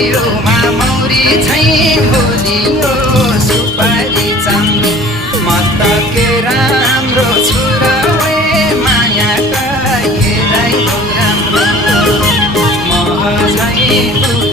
जिउमा मौरी झैँ बोलियो सुपारी चाम्रो म त के राम्रो छु र मायाका घेराइ राम्रो मह झैँ